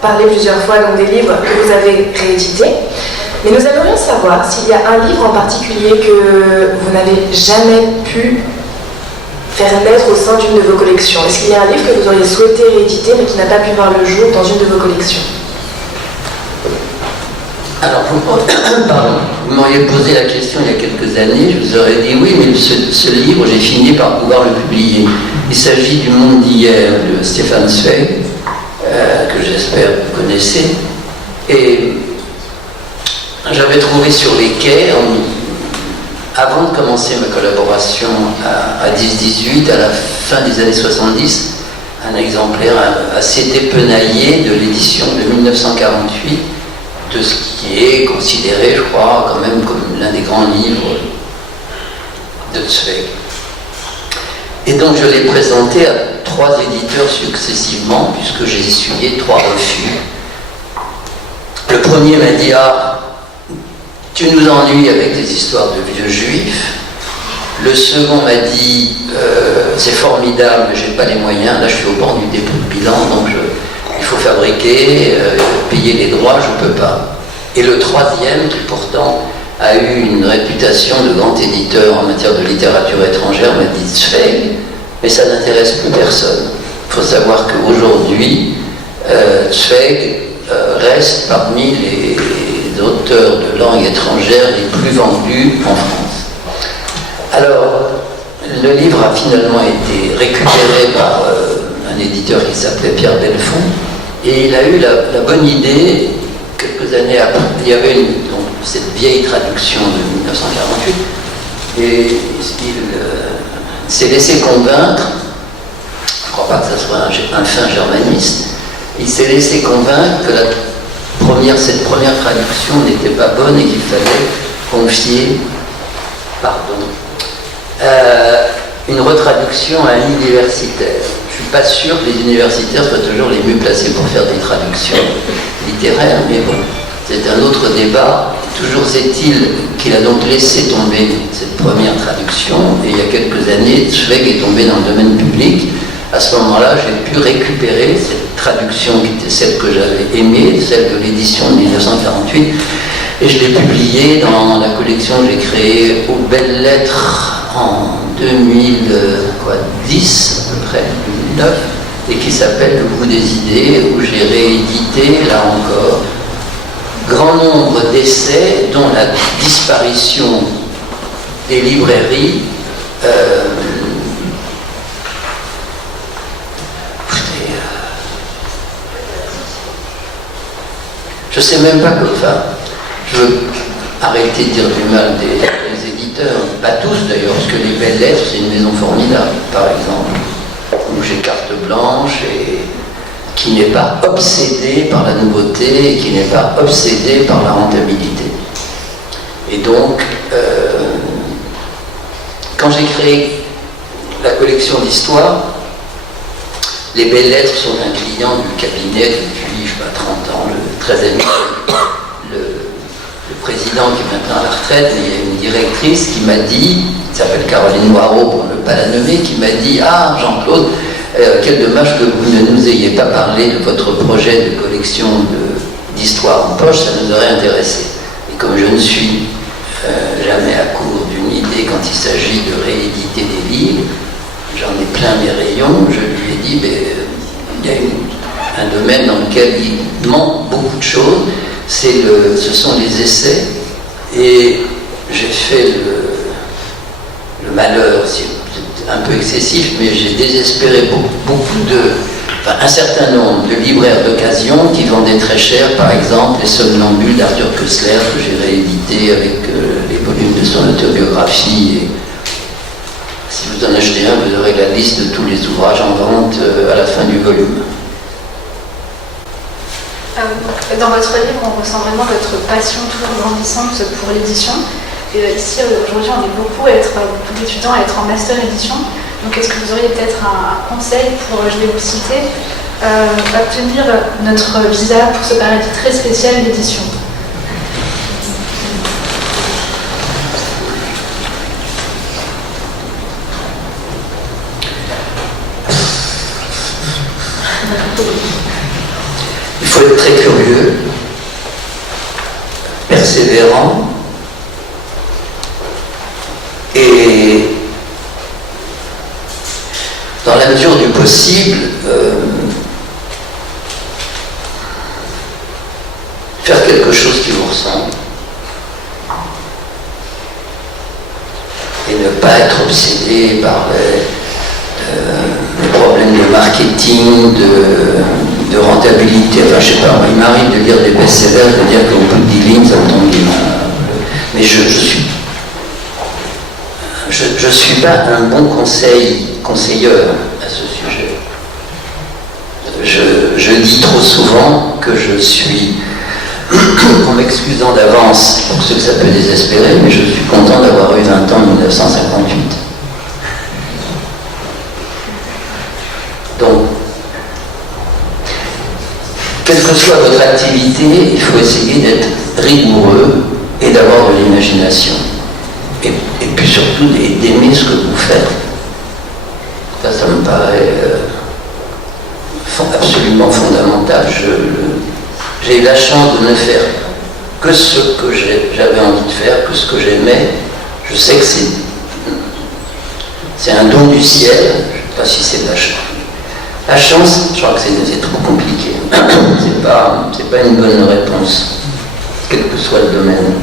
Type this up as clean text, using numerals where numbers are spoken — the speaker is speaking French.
parlé plusieurs fois donc, des livres que vous avez réédités. Mais nous aimerions savoir s'il y a un livre en particulier que vous n'avez jamais pu faire naître au sein d'une de vos collections. Est-ce qu'il y a un livre que vous auriez souhaité rééditer mais qui n'a pas pu voir le jour dans une de vos collections? Alors, vous m'auriez posé la question il y a quelques années, je vous aurais dit oui, mais ce livre, j'ai fini par pouvoir le publier. Il s'agit du Monde d'hier de Stefan Zweig, que j'espère que vous connaissez. Et j'avais trouvé sur les quais, avant de commencer ma collaboration à 10-18, à la fin des années 70, un exemplaire assez dépenaillé de l'édition de 1948, de ce qui est considéré, je crois, quand même comme l'un des grands livres de Zweig. Et donc je l'ai présenté à 3 éditeurs successivement, puisque j'ai essuyé 3 refus. Le premier m'a dit « Ah, tu nous ennuies avec des histoires de vieux juifs ». Le second m'a dit « C'est formidable, mais j'ai pas les moyens, là je suis au bord du dépôt de bilan, donc il faut fabriquer, payer les droits, je ne peux pas. » Et le troisième, qui pourtant a eu une réputation de grand éditeur en matière de littérature étrangère, m'a dit Zweig, mais ça n'intéresse plus personne. Il faut savoir qu'aujourd'hui, Zweig reste parmi les auteurs de langue étrangère les plus vendus en France. Alors, le livre a finalement été récupéré par un éditeur qui s'appelait Pierre Belfond, et il a eu la bonne idée, quelques années après, il y avait donc, cette vieille traduction de 1948, et il s'est laissé convaincre, je ne crois pas que ce soit un fin germaniste, il s'est laissé convaincre que cette première traduction n'était pas bonne et qu'il fallait confier, une retraduction à un universitaire. Je ne suis pas sûr que les universitaires soient toujours les mieux placés pour faire des traductions littéraires, mais bon, c'est un autre débat. Toujours est-il qu'il a donc laissé tomber cette première traduction, et il y a quelques années, Zweig est tombé dans le domaine public. À ce moment-là, j'ai pu récupérer cette traduction qui était celle que j'avais aimée, celle de l'édition de 1948, et je l'ai publiée dans la collection que j'ai créée aux Belles Lettres en 2010, à peu près, 2009, et qui s'appelle Le goût des idées, où j'ai réédité, là encore, grand nombre d'essais dont la disparition des librairies je ne sais même pas que, je veux arrêter de dire du mal des éditeurs, pas tous d'ailleurs, parce que les Belles Lettres, c'est une maison formidable, par exemple, où j'ai carte blanche et qui n'est pas obsédé par la nouveauté et qui n'est pas obsédé par la rentabilité. Et donc, quand j'ai créé la collection d'histoire, les Belles Lettres sont un client du cabinet depuis, je sais pas, 30 ans, très ami, le président qui est maintenant à la retraite, mais il y a une directrice qui m'a dit, qui s'appelle Caroline Noireau, pour ne pas la nommer, qui m'a dit « Ah, Jean-Claude, quel dommage que vous ne nous ayez pas parlé de votre projet de collection d'histoire en poche, ça nous aurait intéressé. » Et comme je ne suis jamais à court d'une idée quand il s'agit de rééditer des livres, j'en ai plein mes rayons, je lui ai dit il y a un domaine dans lequel il manque beaucoup de choses, ce sont les essais, et j'ai fait le malheur, c'est un peu excessif, mais j'ai désespéré un certain nombre de libraires d'occasion qui vendaient très cher, par exemple les Somnambules d'Arthur Koestler, que j'ai réédité avec les volumes de son autobiographie. Et si vous en achetez un, vous aurez la liste de tous les ouvrages en vente à la fin du volume. Dans votre livre, on ressent vraiment votre passion toujours grandissante pour l'édition. Et ici, aujourd'hui, on est beaucoup d'étudiants à être en master édition. Donc, est-ce que vous auriez peut-être un conseil pour, je vais vous citer, obtenir notre visa pour ce paradis très spécial d'édition? Il faut être très curieux, persévérant, et dans la mesure du possible, faire quelque chose qui vous ressemble. Et ne pas être obsédé par les problèmes de marketing, de rentabilité. Enfin, je sais pas, il m'arrive de lire des best-sellers, de dire qu'au bout de 10 lignes, ça me tombe bien. Mais je suis pas un bon conseilleur à ce sujet. Je dis trop souvent que je suis, en m'excusant d'avance pour ceux que ça peut désespérer, mais je suis content d'avoir eu 20 ans en 1958. Donc, quelle que soit votre activité, il faut essayer d'être rigoureux et d'avoir de l'imagination. Et puis surtout d'aimer ce que vous faites. Ça me paraît absolument fondamental. J'ai eu la chance de ne faire que ce que j'avais envie de faire, que ce que j'aimais. Je sais que c'est un don du ciel. Je ne sais pas si c'est de la chance. La chance, je crois que c'est trop compliqué. C'est pas une bonne réponse, quel que soit le domaine.